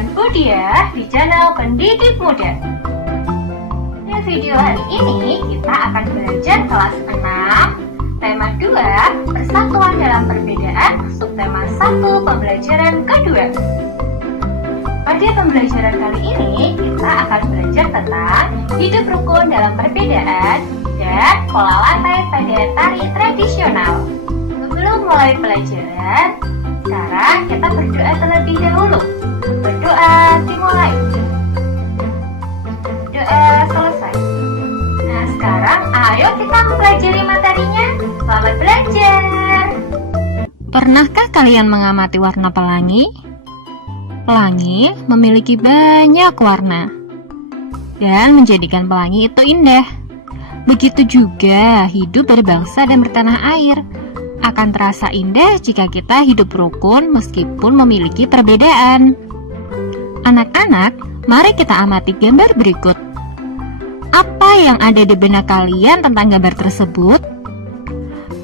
dengan Budia di channel Pendidik Muda. Di video hari ini kita akan belajar kelas 6, tema 2, persatuan dalam perbedaan, subtema 1, pembelajaran kedua. Pada pembelajaran kali ini kita akan belajar tentang hidup rukun dalam perbedaan dan pola lantai pada tari tradisional. Sebelum mulai pelajaran, sekarang kita berdoa terlebih dahulu. Berdoa dimulai. Doa selesai. Nah, sekarang ayo kita mempelajari materinya. Selamat belajar. Pernahkah kalian mengamati warna pelangi? Pelangi memiliki banyak warna dan menjadikan pelangi itu indah. Begitu juga hidup berbangsa dan bertanah air. Akan terasa indah jika kita hidup rukun meskipun memiliki perbedaan. Anak-anak, mari kita amati gambar berikut. Apa yang ada di benak kalian tentang gambar tersebut?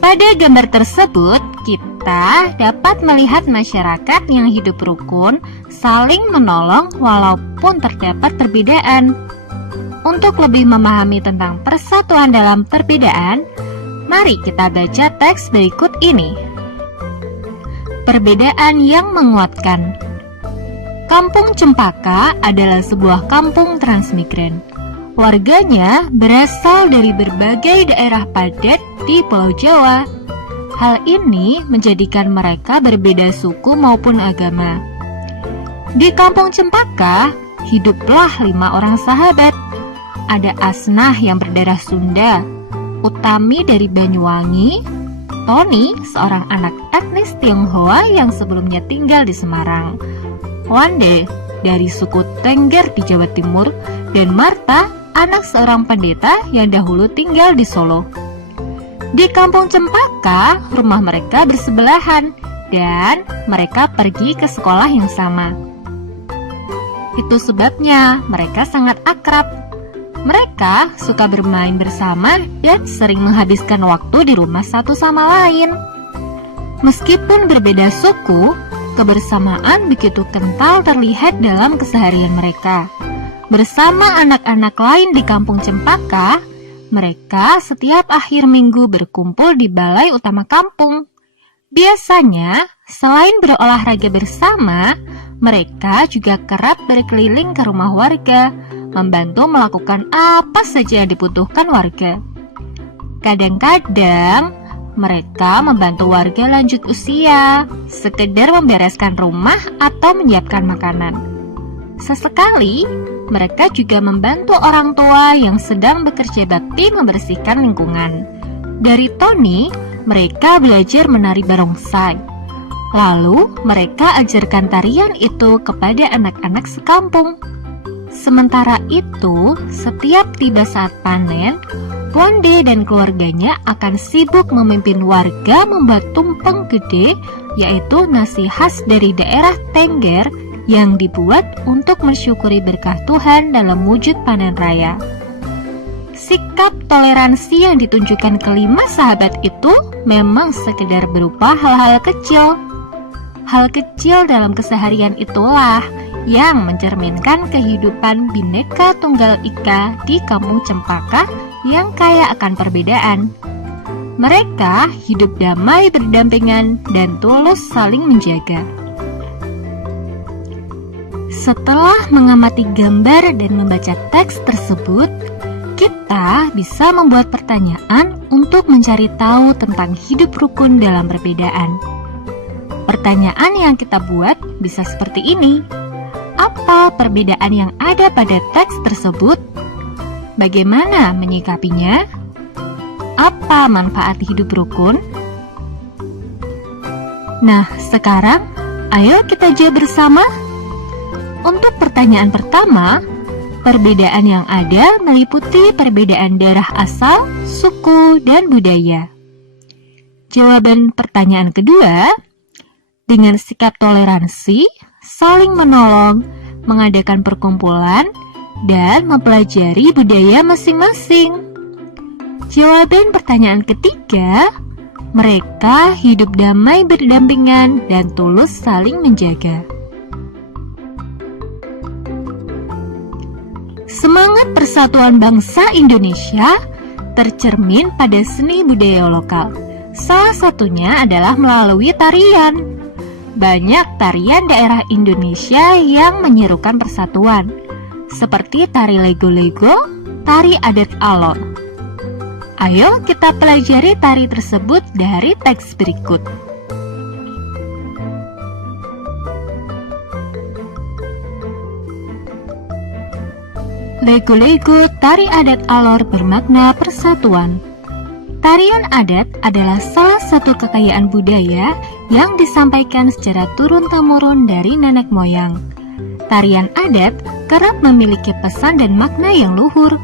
Pada gambar tersebut, kita dapat melihat masyarakat yang hidup rukun saling menolong walaupun terdapat perbedaan. Untuk lebih memahami tentang persatuan dalam perbedaan, mari kita baca teks berikut ini. Perbedaan yang menguatkan. Kampung Cempaka adalah sebuah kampung transmigran. Warganya berasal dari berbagai daerah padat di Pulau Jawa. Hal ini menjadikan mereka berbeda suku maupun agama. Di Kampung Cempaka, hiduplah 5 orang sahabat. Ada Asnah yang berdarah Sunda, Utami dari Banyuwangi, Tony, seorang anak etnis Tionghoa yang sebelumnya tinggal di Semarang, Wande dari suku Tengger di Jawa Timur, dan Marta, anak seorang pendeta yang dahulu tinggal di Solo. Di Kampung Cempaka, rumah mereka bersebelahan dan mereka pergi ke sekolah yang sama. Itu sebabnya mereka sangat akrab. Mereka suka bermain bersama dan sering menghabiskan waktu di rumah satu sama lain. Meskipun berbeda suku, kebersamaan begitu kental terlihat dalam keseharian mereka. Bersama anak-anak lain di Kampung Cempaka, mereka setiap akhir minggu berkumpul di balai utama kampung. Biasanya, selain berolahraga bersama, mereka juga kerap berkeliling ke rumah warga, membantu melakukan apa saja yang dibutuhkan warga. Kadang-kadang, mereka membantu warga lanjut usia, sekedar membereskan rumah atau menyiapkan makanan. Sesekali, mereka juga membantu orang tua yang sedang bekerja bakti membersihkan lingkungan. Dari Tony, mereka belajar menari barongsai. Lalu, mereka ajarkan tarian itu kepada anak-anak sekampung. Sementara itu, setiap tiba saat panen, Wande dan keluarganya akan sibuk memimpin warga membuat tumpeng gede, yaitu nasi khas dari daerah Tengger yang dibuat untuk mensyukuri berkah Tuhan dalam wujud panen raya. Sikap toleransi yang ditunjukkan kelima sahabat itu memang sekedar berupa hal-hal kecil. Hal kecil dalam keseharian itulah yang mencerminkan kehidupan Bhinneka Tunggal Ika di Kampung Cempaka yang kaya akan perbedaan. Mereka hidup damai berdampingan dan tulus saling menjaga. Setelah mengamati gambar dan membaca teks tersebut, kita bisa membuat pertanyaan untuk mencari tahu tentang hidup rukun dalam perbedaan. Pertanyaan yang kita buat bisa seperti ini. Apa perbedaan yang ada pada teks tersebut? Bagaimana menyikapinya? Apa manfaat hidup rukun? Nah, sekarang ayo kita jawab bersama. Untuk pertanyaan pertama, perbedaan yang ada meliputi perbedaan daerah asal, suku, dan budaya. Jawaban pertanyaan kedua, dengan sikap toleransi, saling menolong, mengadakan perkumpulan, dan mempelajari budaya masing-masing. Jawaban pertanyaan ketiga, mereka hidup damai berdampingan dan tulus saling menjaga. Semangat persatuan bangsa Indonesia tercermin pada seni budaya lokal. Salah satunya adalah melalui tarian. Banyak tarian daerah Indonesia yang menyerukan persatuan, seperti tari lego-lego, tari adat Alor. Ayo kita pelajari tari tersebut dari teks berikut. Lego-lego tari adat Alor bermakna persatuan. Tarian adat adalah salah satu kekayaan budaya yang disampaikan secara turun-temurun dari nenek moyang. Tarian adat kerap memiliki pesan dan makna yang luhur.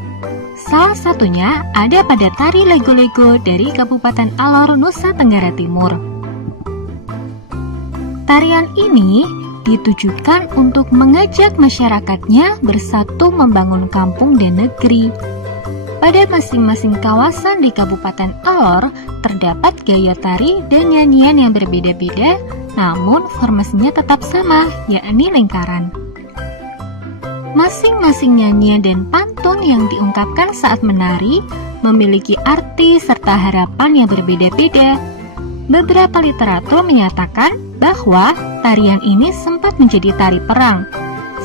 Salah satunya ada pada tari lego-lego dari Kabupaten Alor, Nusa Tenggara Timur. Tarian ini ditujukan untuk mengajak masyarakatnya bersatu membangun kampung dan negeri. Pada masing-masing kawasan di Kabupaten Alor terdapat gaya tari dan nyanyian yang berbeda-beda, namun formasinya tetap sama, yakni lingkaran. Masing-masing nyanyian dan pantun yang diungkapkan saat menari memiliki arti serta harapan yang berbeda-beda. Beberapa literatur menyatakan bahwa tarian ini sempat menjadi tari perang.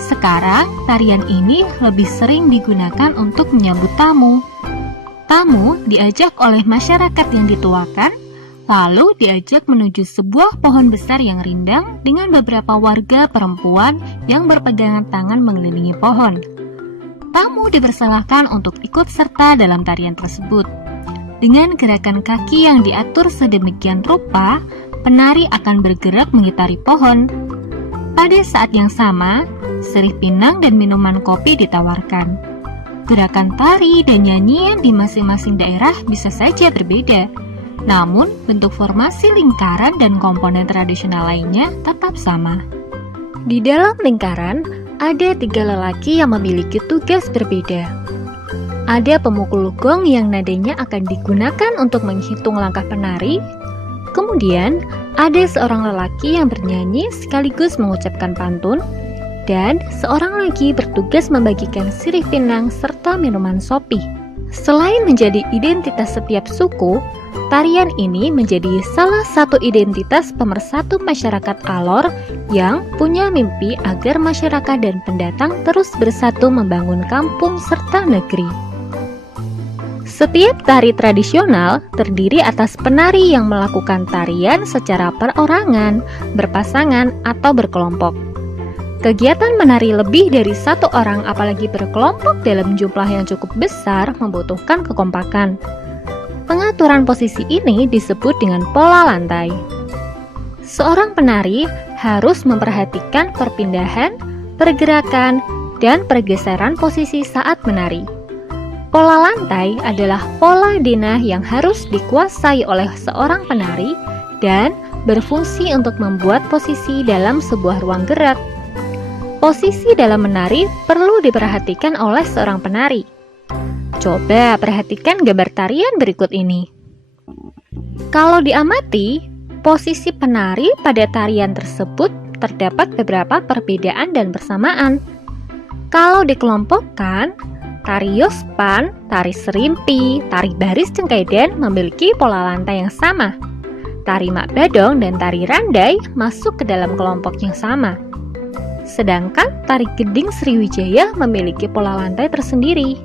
Sekarang, tarian ini lebih sering digunakan untuk menyambut tamu. Tamu diajak oleh masyarakat yang dituakan, lalu diajak menuju sebuah pohon besar yang rindang dengan beberapa warga perempuan yang berpegangan tangan mengelilingi pohon. Tamu dipersilahkan untuk ikut serta dalam tarian tersebut. Dengan gerakan kaki yang diatur sedemikian rupa, penari akan bergerak mengitari pohon. Pada saat yang sama, sirih pinang dan minuman kopi ditawarkan. Gerakan tari dan nyanyian di masing-masing daerah bisa saja berbeda, namun bentuk formasi lingkaran dan komponen tradisional lainnya tetap sama. Di dalam lingkaran, ada 3 lelaki yang memiliki tugas berbeda. Ada pemukul gong yang nadanya akan digunakan untuk menghitung langkah penari. Kemudian, ada seorang lelaki yang bernyanyi sekaligus mengucapkan pantun. Dan seorang lagi bertugas membagikan sirih pinang serta minuman sopi. Selain menjadi identitas setiap suku, tarian ini menjadi salah satu identitas pemersatu masyarakat Alor yang punya mimpi agar masyarakat dan pendatang terus bersatu membangun kampung serta negeri. Setiap tari tradisional terdiri atas penari yang melakukan tarian secara perorangan, berpasangan, atau berkelompok. Kegiatan menari lebih dari 1 orang apalagi berkelompok dalam jumlah yang cukup besar membutuhkan kekompakan. Pengaturan posisi ini disebut dengan pola lantai. Seorang penari harus memperhatikan perpindahan, pergerakan, dan pergeseran posisi saat menari. Pola lantai adalah pola denah yang harus dikuasai oleh seorang penari dan berfungsi untuk membuat posisi dalam sebuah ruang gerak. Posisi dalam menari perlu diperhatikan oleh seorang penari. Coba perhatikan gambar tarian berikut ini. Kalau diamati, posisi penari pada tarian tersebut terdapat beberapa perbedaan dan persamaan. Kalau dikelompokkan, tari yospan, tari serimpi, tari baris cengkeden memiliki pola lantai yang sama. Tari mak badong dan tari randai masuk ke dalam kelompok yang sama. Sedangkan tari geding Sriwijaya memiliki pola lantai tersendiri.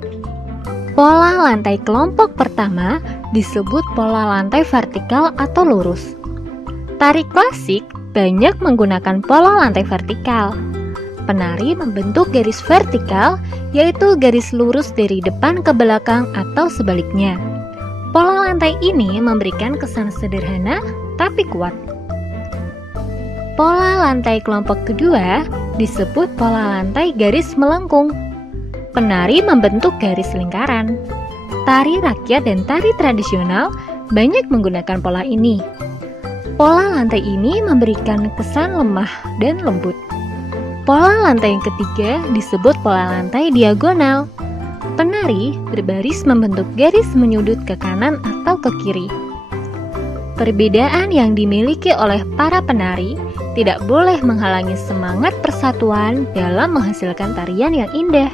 Pola lantai kelompok pertama disebut pola lantai vertikal atau lurus. Tari klasik banyak menggunakan pola lantai vertikal. Penari membentuk garis vertikal, yaitu garis lurus dari depan ke belakang atau sebaliknya. Pola lantai ini memberikan kesan sederhana tapi kuat. Pola lantai kelompok kedua disebut pola lantai garis melengkung. Penari membentuk garis lingkaran. Tari rakyat dan tari tradisional banyak menggunakan pola ini. Pola lantai ini memberikan kesan lemah dan lembut. Pola lantai yang ketiga disebut pola lantai diagonal. Penari berbaris membentuk garis menyudut ke kanan atau ke kiri. Perbedaan yang dimiliki oleh para penari tidak boleh menghalangi semangat persatuan dalam menghasilkan tarian yang indah.